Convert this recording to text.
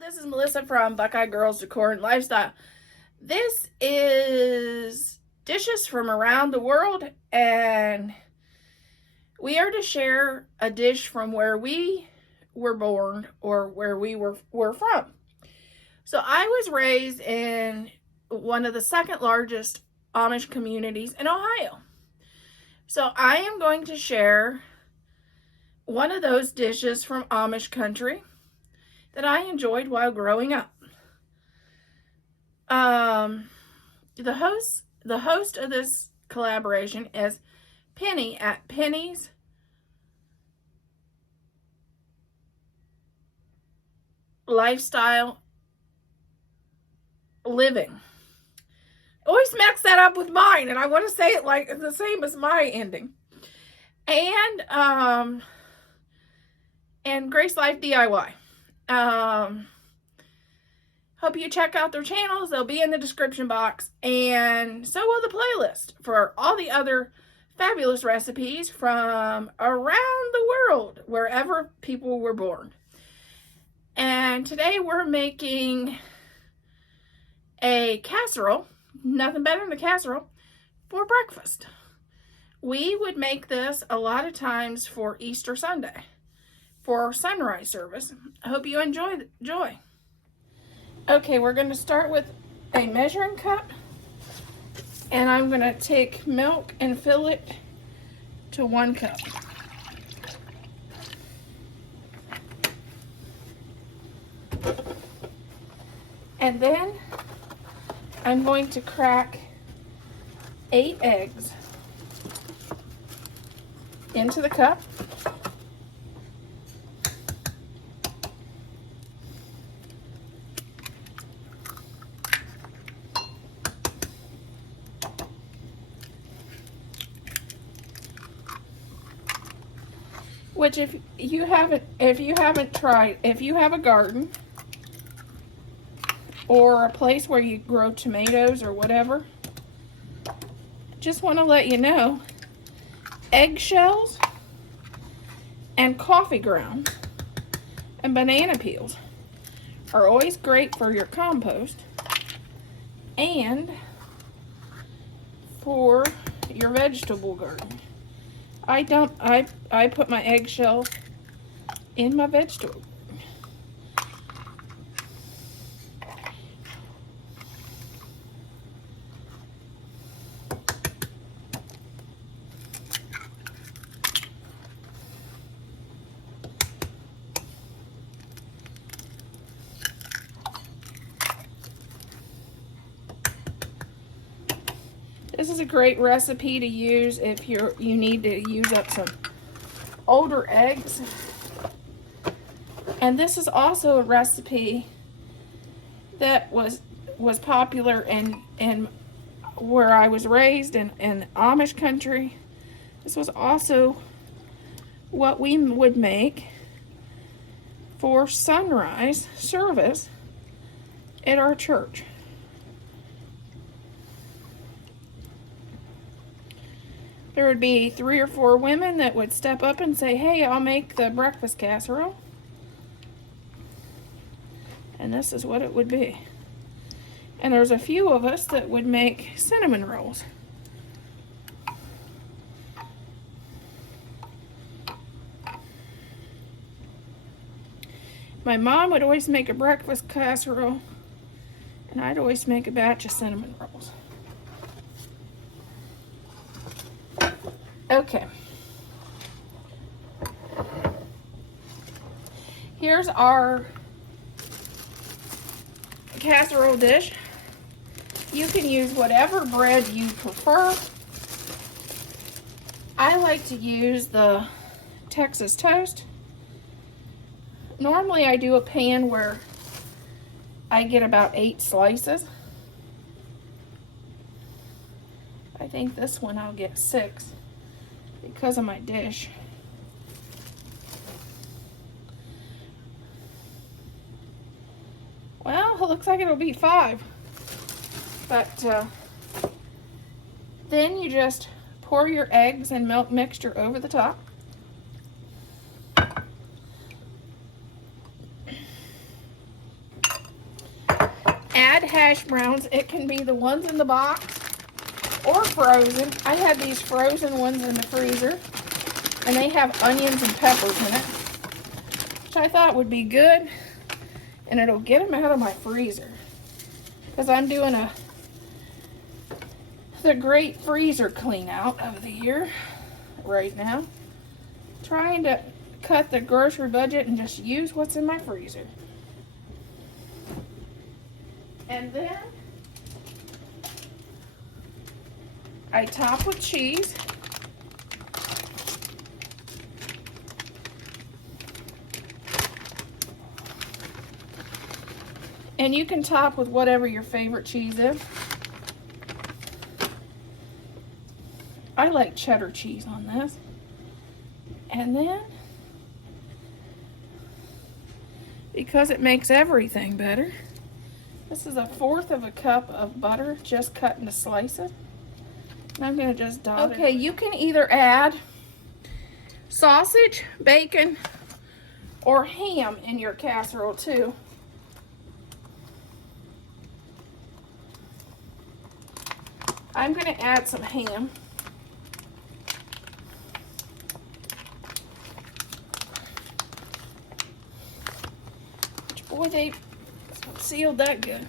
This is Melissa from Buckeye Girls Decor and Lifestyle. This is dishes from around the world, and we are to share a dish from where we were born or where we were from. So I was raised in one of the second largest Amish communities in Ohio. So I am going to share one of those dishes from Amish country that I enjoyed while growing up. The host of this collaboration is Penny at Penny's Lifestyle Living. I always mix that up with mine, and I want to say it like the same as my ending. And Grace Life DIY. Hope you check out their channels. They'll be in the description box, and so will the playlist for all the other fabulous recipes from around the world, wherever people were born. And today we're making a casserole, nothing better than a casserole, for breakfast. We would make this a lot of times for Easter Sunday, for our sunrise service. I hope you enjoy. Okay, we're going to start with a measuring cup, and I'm going to take milk and fill it to 1 cup. And then I'm going to crack 8 eggs into the cup. Which if you have a garden or a place where you grow tomatoes or whatever, just want to let you know, eggshells and coffee grounds and banana peels are always great for your compost and for your vegetable garden. I put my eggshell in my vegetable. This is a great recipe to use if you need to use up some older eggs. And this is also a recipe that was popular in where I was raised in Amish country. This was also what we would make for sunrise service at our church. There would be 3 or 4 women that would step up and say, "Hey, I'll make the breakfast casserole." And this is what it would be. And there's a few of us that would make cinnamon rolls. My mom would always make a breakfast casserole, and I'd always make a batch of cinnamon rolls. Okay. Here's our casserole dish. You can use whatever bread you prefer. I like to use the Texas toast. Normally I do a pan where I get about 8 slices. I think this one I'll get 6. Because of my dish. Well, it looks like it'll be 5. But then you just pour your eggs and milk mixture over the top. add hash browns. It can be the ones in the box or frozen. I had these frozen ones in the freezer, and they have onions and peppers in it, which I thought would be good, and it'll get them out of my freezer because I'm doing the great freezer clean out of the year right now, trying to cut the grocery budget and just use what's in my freezer. And then I top with cheese. And you can top with whatever your favorite cheese is. I like cheddar cheese on this. And then, because it makes everything better, this is 1/4 of a cup of butter just cut into slices. And I'm going to just dot it. Okay, you can either add sausage, bacon, or ham in your casserole too. I'm going to add some ham. Boy, they sealed that good.